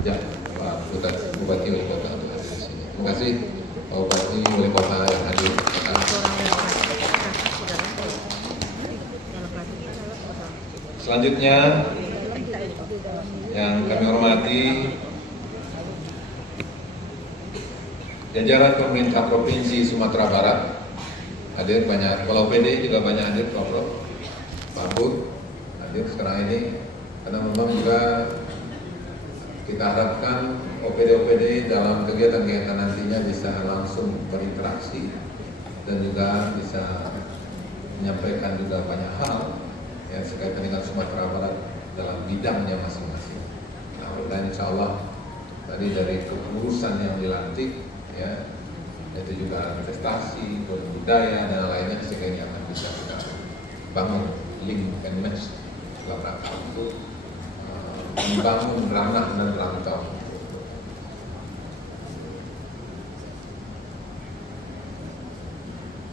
Ya, Pak Bupati Wali Kota hadir di sini. Terima kasih Pak Bupati Wali Kota yang hadir. Selanjutnya yang kami hormati jajaran pemerintah Provinsi Sumatera Barat, hadir banyak, kalau OPD juga banyak hadir, Pak Bud hadir sekarang ini, karena memang juga kita harapkan OPD-OPD dalam kegiatan-kegiatan nantinya bisa langsung berinteraksi dan juga bisa menyampaikan juga banyak hal yang sekaitan dengan Sumatera Barat dalam bidangnya masing-masing. Nah, dan insya Allah tadi dari kepengurusan yang dilantik, ya, itu juga investasi, budaya dan lainnya, sehingga ini akan bisa kita bangun link and match dalam rangka untuk membangun ranah dan rantau.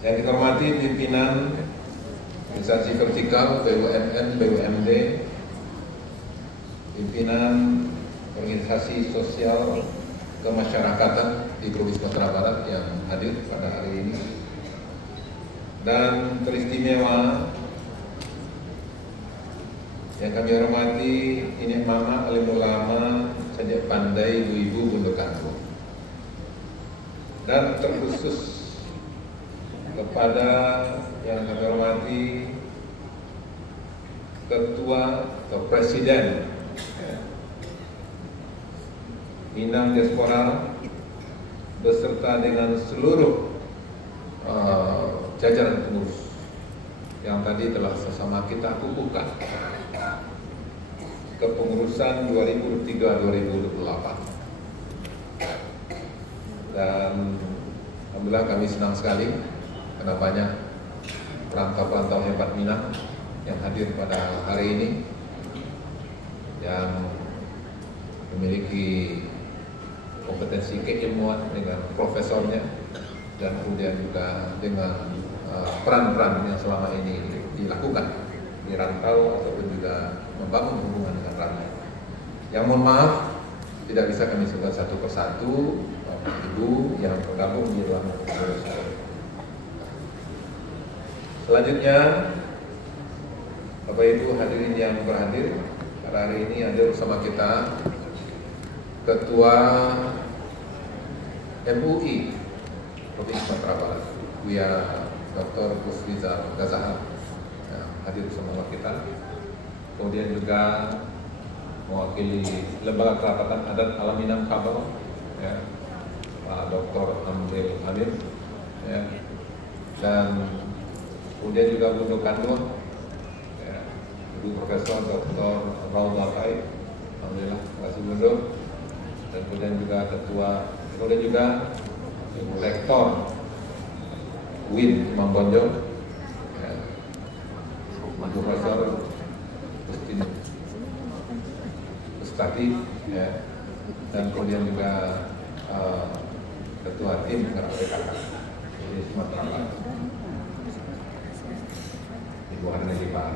Yang kita hormati pimpinan instansi vertikal BUMN, BUMD, pimpinan organisasi sosial kemasyarakatan di Provinsi Sumatera Barat yang hadir pada hari ini, dan teristimewa yang kami hormati ini Mama Alim Ulama Sajak Pandai Ibu Bunda Kampung, dan terkhusus kepada yang kami hormati Ketua atau Presiden Minang Diaspora beserta dengan seluruh jajaran pengurus yang tadi telah sesama kita kukuhkan kepengurusan 2003-2028. Dan alhamdulillah kami senang sekali karena banyak perantau-perantau hebat Minang yang hadir pada hari ini, yang memiliki kompetensi keilmuan dengan profesornya, dan kemudian juga dengan peran-peran yang selama ini dilakukan di rantau ataupun juga membangun hubungan dengan rakyat. Yang mohon maaf tidak bisa kami sebut satu persatu Bapak Ibu yang tergabung di dalam pengurus. Selanjutnya Bapak Ibu hadirin yang berhadir pada hari ini, hadir bersama kita Ketua MUI Provinsi Sumatera Barat, Buya Dr. Kusriza Gazahar, hadir bersama kita. Kemudian juga mewakili Lembaga Kerapatan Adat Alam Minang Kabel, ya, Pak Dr. Amril Amir, ya, dan kemudian juga Bundo Kandung, ya, Ibu Profesor Dr. Raul Faid, alhamdulillah, terima kasih Bundo. Dan kemudian juga kemudian juga Rektor UIN Imam Bonjol, ya, Profesor Justin Ustadi, ya, dan kemudian juga Ketua Tim KPK di Sumatera Barat, Ibu Hana Jipan.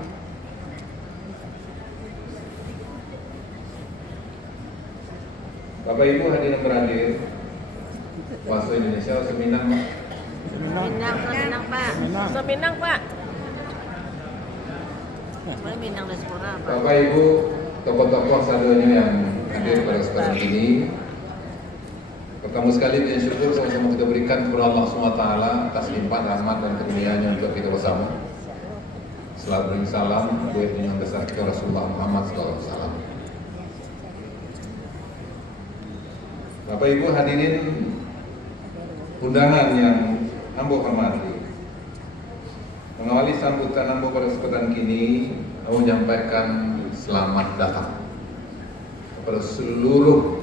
Bapak Ibu hadirin berhadir, Waso Indonesia, Seminang, Pak. Seminang, Pak. Minang Diaspora, Pak. Bapak Ibu, tokoh-tokoh sadonya yang hadir pada kesempatan ini, pertama sekali punya syukur sama-sama kita berikan kepada Allah SWT atas limpahan rahmat dan karunia-Nya untuk kita bersama. Selalu beri salam buat yang besar kita Rasulullah Muhammad SAW. Bapak Ibu hadirin undangan yang Ambo hormati, mengawali sambutan Ambo pada kesempatan kini, Ambo menyampaikan selamat datang kepada seluruh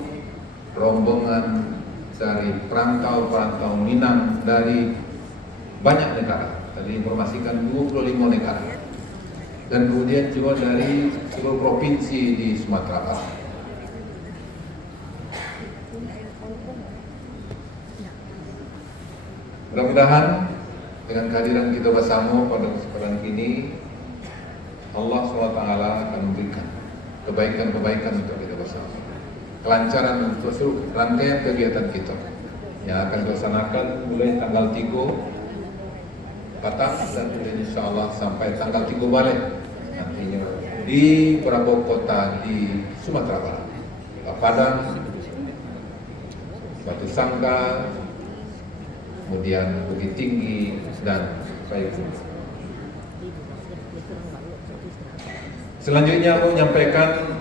rombongan dari perantau-perantau Minang dari banyak negara. Tadi informasikan 25 negara, dan kemudian juga dari seluruh provinsi di Sumatera Barat. Mudah-mudahan dengan kehadiran kita bersama pada kesempatan ini, Allah SWT akan memberikan kebaikan-kebaikan untuk kita bersama. kelancaran untuk seluruh rangkaian kegiatan kita yang akan dilaksanakan mulai tanggal 3 Batak dan insya Allah sampai tanggal 3 balik nantinya di beberapa kota di Sumatera Barat, Padang, Batu Sangka, kemudian Bukit Tinggi dan Payakumbuh. Selanjutnya aku menyampaikan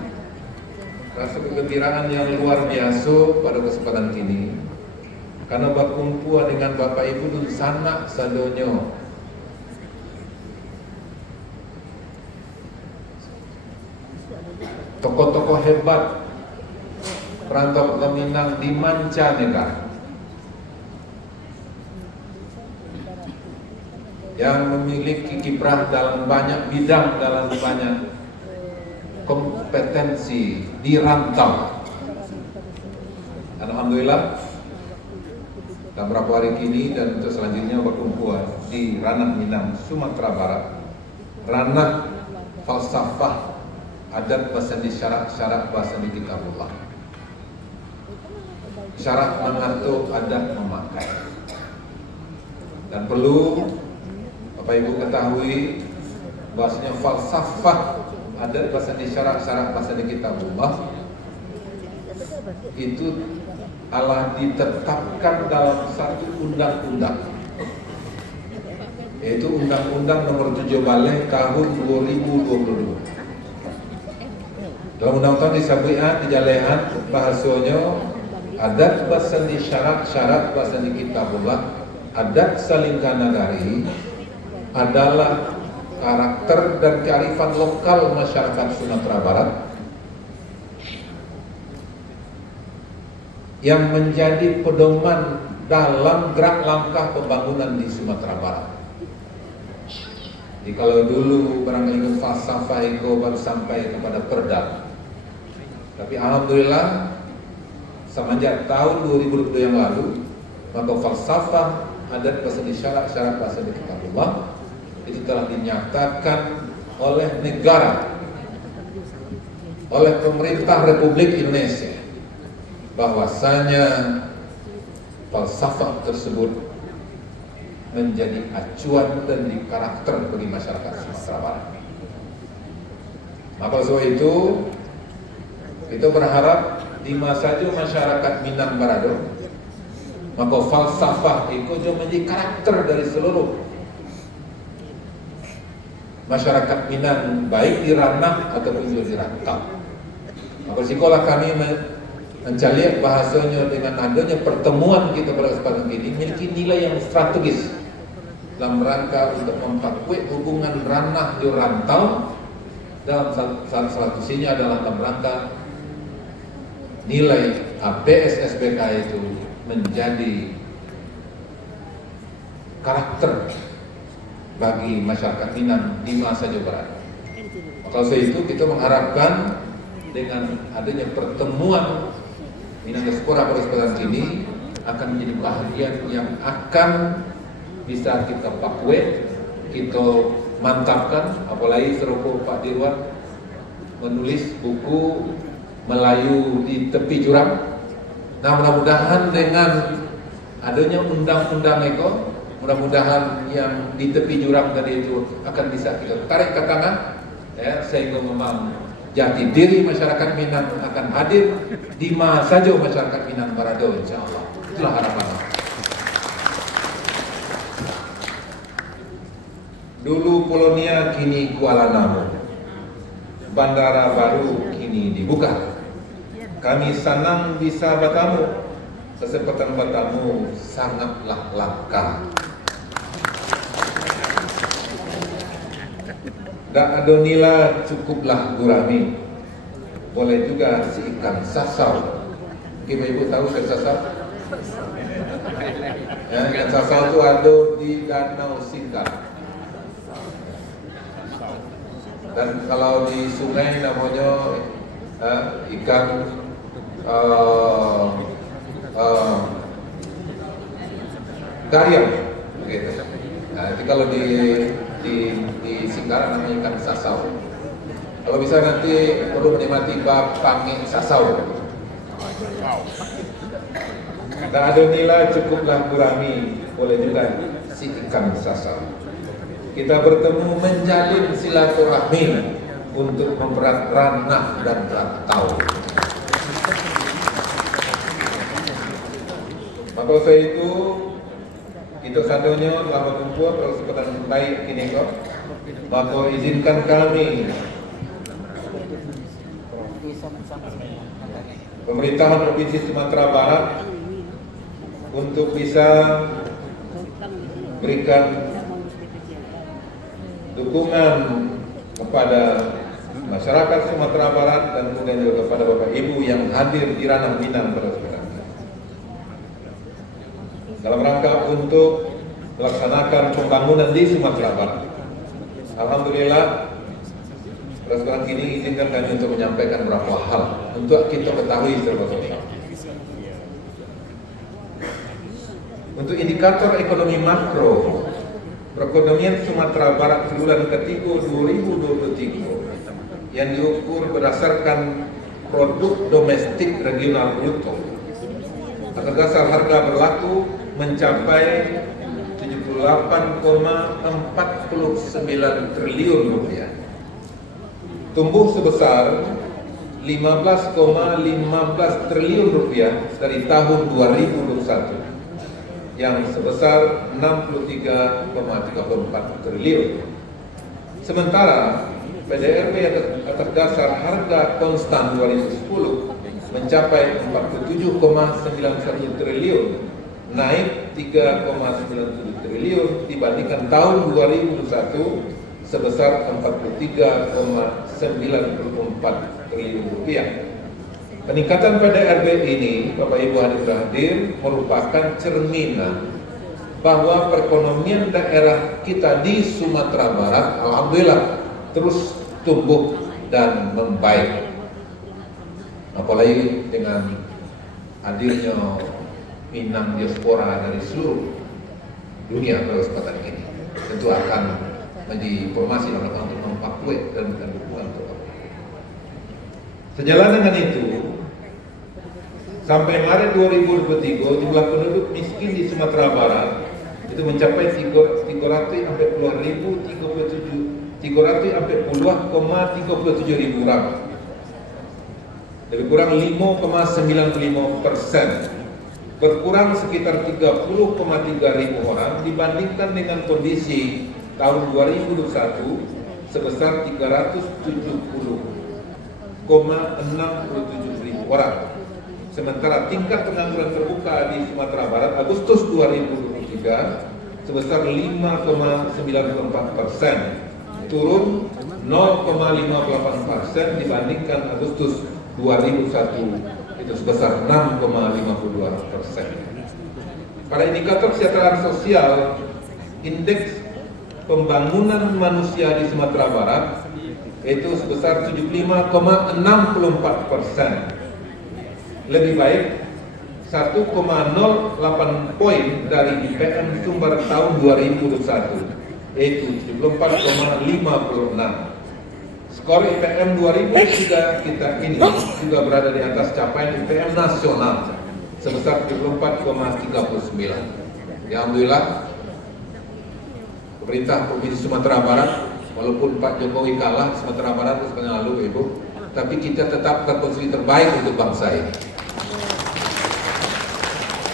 rasa kegembiraan yang luar biasa pada kesempatan ini karena berkumpul dengan Bapak Ibu dan sanak sadonyo tokoh-tokoh hebat perantau Minang di mancanegara yang memiliki kiprah dalam banyak bidang, dalam banyak kompetensi di rantau. Alhamdulillah dalam beberapa hari kini dan untuk selanjutnya berkumpul di ranah Minang Sumatera Barat, ranah falsafah adat bahasa di syarat bahasa di kitabullah, syarat mengatur adat memakai. Dan perlu Bapak Ibu ketahui bahasanya falsafah adat bahasa di syarat bahasa di kitabullah itu Allah ditetapkan dalam satu undang-undang, yaitu Undang-Undang Nomor 7 Balik Tahun 2022. Dalam undang-undang disebutkan dijalehan bahasanya adat bahasa di syarat bahasa di kitabullah, adat salingkan nagari adalah karakter dan kearifan lokal masyarakat Sumatera Barat yang menjadi pedoman dalam gerak langkah pembangunan di Sumatera Barat. Jadi kalau dulu barangkali falsafah itu baru sampai kepada perda, tapi alhamdulillah semenjak tahun 2022 yang lalu, maka falsafah adat bahasa di syarat bahasa di kitabullah itu telah dinyatakan oleh negara, oleh pemerintah Republik Indonesia, bahwasanya falsafah tersebut menjadi acuan dan di karakter bagi masyarakat Sumatera Barat. Maka sebab itu kita berharap di masa itu masyarakat Minang Barado, maka falsafah itu juga menjadi karakter dari seluruh masyarakat Minang, baik di ranah ataupun juga di rantau. Maka sekolah kami mencari bahasanya dengan adanya pertemuan kita pada kesempatan ini memiliki nilai yang strategis dalam rangka untuk memperkuat hubungan ranah di rantau. Dalam salah satunya adalah dalam rangka nilai APS-SBK itu menjadi karakter bagi masyarakat Minang di masa Jawa Barat. Maka itu kita mengharapkan dengan adanya pertemuan Minang Diaspora pada kesempatan ini akan menjadi bahagian yang akan bisa kita pakai, kita mantapkan, apalagi serupa Pak Dirwan menulis buku Melayu di Tepi Jurang. Nah, mudah-mudahan dengan adanya undang-undang itu, mudah-mudahan yang di tepi jurang tadi itu akan bisa kita tarik ke tangan, ya, sehingga memang jati diri masyarakat Minang akan hadir di mana saja masyarakat Minang Barado, insya Allah. Itulah harapan. Dulu Polonia, kini Kuala Namu. Bandara baru kini dibuka. Kami senang bisa bertemu. Kesempatan bertemu sangatlah langka. Dan adonila cukuplah gurami. Boleh juga si ikan sasau. Ibu tahu ikan sasau? Ya, ikan sasau itu ada di Danau Singkar. Dan kalau di sungai namanya ikan gariang, gitu. Nah, jadi kalau di Singkara namanya ikan sasau. Kalau bisa nanti perlu menikmati bab panging sasau. Tak ada nilai cukuplah gurami, boleh juga si ikan sasar. Kita bertemu menjalin silaturahmi untuk mempererat ranah dan rantau. Maka saya itu kita sadonya telah berkumpul persempatan baik kini kok. Maka izinkan kami pemerintahan Provinsi Sumatera Barat untuk bisa berikan dukungan kepada masyarakat Sumatera Barat dan kemudian juga kepada Bapak Ibu yang hadir di ranah Minang pada sekarang. Dalam rangka untuk melaksanakan pembangunan di Sumatera Barat. Alhamdulillah, pada sekarang ini izinkan kami untuk menyampaikan beberapa hal untuk kita ketahui secara bersama. Untuk indikator ekonomi makro, perekonomian Sumatera Barat bulan ketiga 2023 yang diukur berdasarkan produk domestik regional bruto atas dasar harga berlaku mencapai 78,49 triliun rupiah, tumbuh sebesar 15,15 triliun rupiah dari tahun 2021 yang sebesar 63,34 triliun. Sementara PDRB atas dasar harga konstan 2010 mencapai 47,91 triliun, naik 3,97 triliun dibandingkan tahun 2021 sebesar 43,94 triliun rupiah. Peningkatan PDRB ini, Bapak Ibu hadir merupakan cerminan bahwa perekonomian daerah kita di Sumatera Barat alhamdulillah terus tumbuh dan membaik. Apalagi dengan hadirnya Minang diaspora dari seluruh dunia pada kesempatan ini, tentu akan menjadi informasi dalam rangka untuk memperkuat dan dukungan untuk. Sejalan dengan itu, sampai Maret 2023 jumlah penduduk miskin di Sumatera Barat itu mencapai 340,37 ribu orang, lebih kurang 5,95%, berkurang sekitar 30,3 ribu orang dibandingkan dengan kondisi tahun 2021 sebesar 370,67 ribu orang. Sementara tingkat pengangguran terbuka di Sumatera Barat Agustus 2023 sebesar 5,94%, turun 0,58% dibandingkan Agustus 2001 itu sebesar 6,52%. Pada indikator kesejahteraan sosial, indeks pembangunan manusia di Sumatera Barat itu sebesar 75,64%. Lebih baik 1,08 poin dari IPM Sumber tahun 2021, yaitu 74,56. Skor IPM 2003 kita ini juga berada di atas capaian IPM nasional sebesar 74,39. Ya alhamdulillah, pemerintah Provinsi Sumatera Barat, walaupun Pak Jokowi kalah Sumatera Barat sepanjang lalu Ibu, tapi kita tetap berkontribusi terbaik untuk bangsa ini.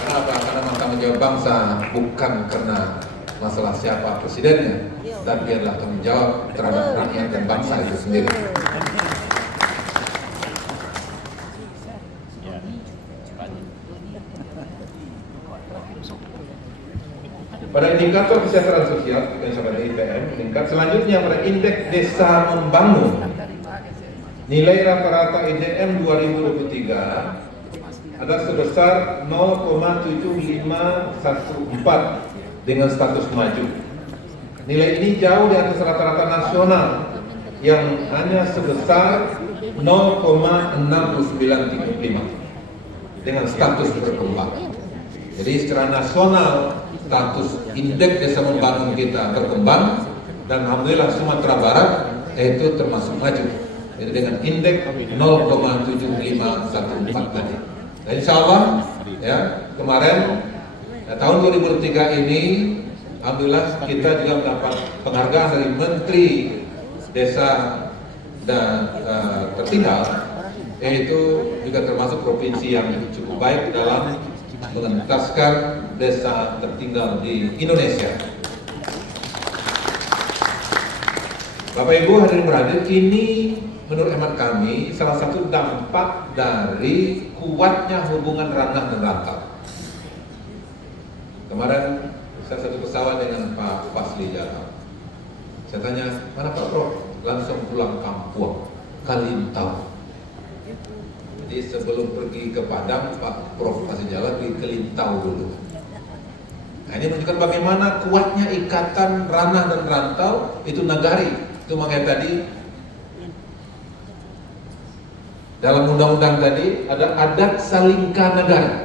Kenapa? Karena tanggung jawab bangsa bukan karena masalah siapa presidennya, tapi adalah tanggung jawab terhadap rakyat dan bangsa itu sendiri. Pada indikator kesejahteraan sosial yang sama dengan IPM meningkat. Selanjutnya pada indeks desa membangun, nilai rata-rata IDM 2023 ada sebesar 0,7514 dengan status maju. Nilai ini jauh di atas rata-rata nasional yang hanya sebesar 0,6935 dengan status berkembang. Jadi secara nasional status indeks desa membangun kita berkembang, dan alhamdulillah Sumatera Barat itu termasuk maju. itu dengan indeks 0,7514 tadi. Dan insya Allah ya kemarin tahun 2003 ini alhamdulillah kita juga mendapat penghargaan dari Menteri Desa dan Tertinggal, yaitu juga termasuk provinsi yang cukup baik dalam mengentaskan desa tertinggal di Indonesia. Bapak Ibu hadirin berhadir, ini menurut hemat kami salah satu dampak dari kuatnya hubungan ranah dan rantau. Kemarin saya satu pesawat dengan Pak Fasli Jalal. Saya tanya, mana Pak Prof? Langsung pulang kampung, Kalintau. Jadi sebelum pergi ke Padang, Pak Prof Fasli Jalal pergi ke Lintau dulu. Nah, ini menunjukkan bagaimana kuatnya ikatan ranah dan rantau itu nagari. Itu makanya tadi dalam undang-undang tadi ada adat salingka nagari.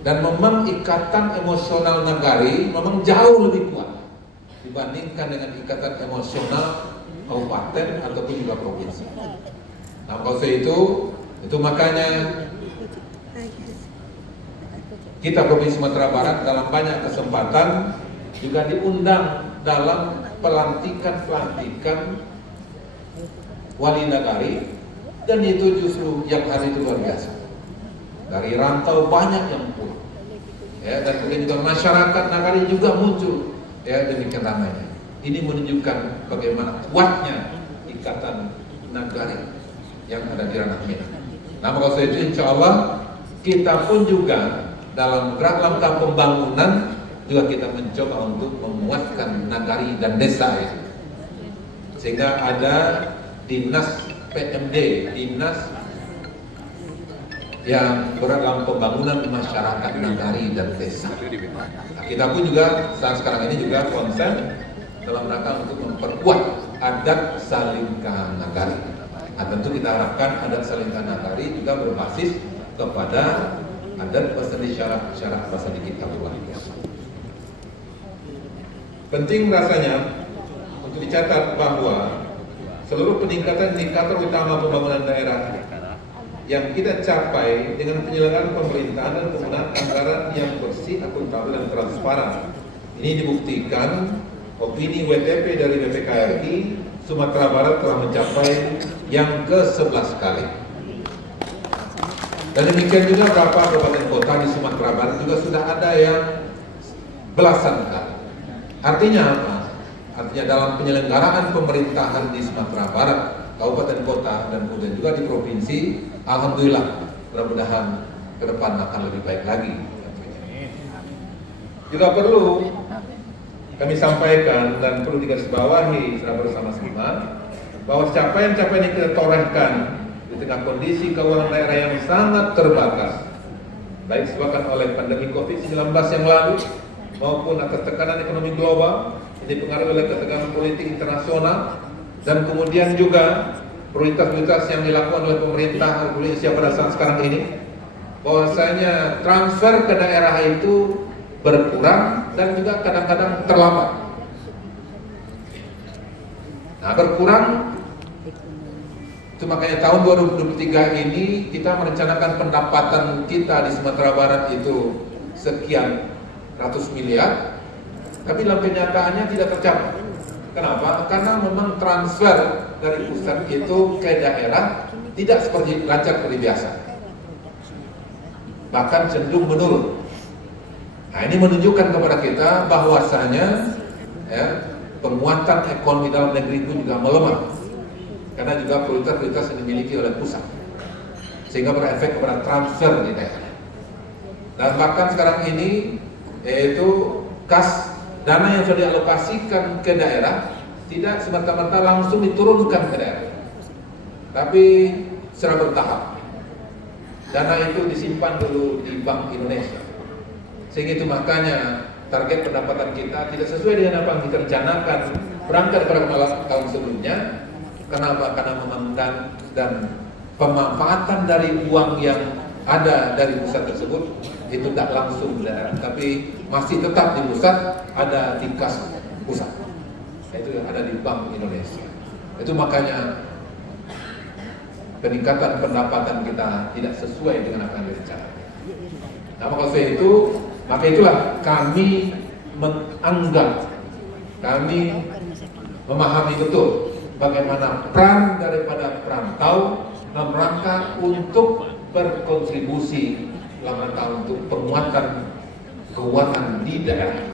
Dan memang ikatan emosional nagari memang jauh lebih kuat dibandingkan dengan ikatan emosional kabupaten ataupun juga provinsi. Nah, kalau itu makanya kita Provinsi Sumatera Barat dalam banyak kesempatan juga diundang dalam pelantikan wali nagari, dan itu justru yang hari itu luar biasa. Dari rantau banyak yang pulang, ya, dan kemudian juga masyarakat nagari juga muncul, ya, demikian ramainya. Ini menunjukkan bagaimana kuatnya ikatan nagari yang ada di ranah Minang. Nah, maka saya itu insya Allah kita pun juga dalam langkah pembangunan juga kita mencoba untuk menguatkan nagari dan desa itu, sehingga ada dinas PMD, dinas yang berada dalam pembangunan di masyarakat nagari dan desa. Nah, kita pun juga saat sekarang ini juga konsen dalam rangka untuk memperkuat adat salingka nagari. Nah, tentu kita harapkan adat salingka nagari juga berbasis kepada adat Basa syarat bahasa di kita luar biasa. Penting rasanya untuk dicatat bahwa seluruh peningkatan indikator utama pembangunan daerah yang kita capai dengan penyelenggaraan pemerintahan dan penggunaan anggaran yang bersih, akuntabel dan transparan. Ini dibuktikan opini WTP dari BPKRI Sumatera Barat telah mencapai yang ke-11 kali. Dan demikian juga beberapa kabupaten kota di Sumatera Barat juga sudah ada yang belasan kali. Artinya apa? Artinya dalam penyelenggaraan pemerintahan di Sumatera Barat, kabupaten kota dan kemudian juga di provinsi, alhamdulillah, mudah-mudahan ke depan akan lebih baik lagi. Juga perlu kami sampaikan dan perlu digarisbawahi secara bersama-sama bahwa capaian-capaian yang kita torehkan di tengah kondisi keuangan daerah yang sangat terbatas, baik disebabkan oleh pandemi COVID-19 yang lalu maupun atas tekanan ekonomi global, dipengaruhi oleh ketegangan politik internasional, dan kemudian juga prioritas-prioritas yang dilakukan oleh pemerintah Republik Indonesia pada saat sekarang ini, bahwasanya transfer ke daerah itu berkurang dan juga kadang-kadang terlambat. Nah, berkurang itu makanya tahun 2023 ini kita merencanakan pendapatan kita di Sumatera Barat itu sekian ratus miliar, tapi dalam kenyataannya tidak tercapai. Kenapa? Karena memang transfer dari pusat itu ke daerah tidak seperti lancar seperti biasa, bahkan cenderung menurun. Nah, ini menunjukkan kepada kita bahwasanya ya, penguatan ekonomi dalam negeri pun juga melemah karena juga prioritas-prioritas yang dimiliki oleh pusat, sehingga berefek kepada transfer di daerah. Dan bahkan sekarang ini yaitu kas dana yang sudah dialokasikan ke daerah tidak semata-mata langsung diturunkan ke daerah, tapi secara bertahap. Dana itu disimpan dulu di Bank Indonesia, sehingga itu makanya target pendapatan kita tidak sesuai dengan apa yang kita rencanakan berangkat pada tahun sebelumnya. Kenapa? Karena memang dan pemanfaatan dari uang yang ada dari pusat tersebut itu tidak langsung daerah, tapi masih tetap di pusat, ada di kas pusat. Itu ada di Bank Indonesia. Itu makanya peningkatan pendapatan kita tidak sesuai dengan apa yang direncanakan. Nah, maka itulah kami menganggap, kami memahami betul bagaimana peran daripada perantau dalam rangka untuk berkontribusi dalam rangka untuk penguatan keuangan di daerah.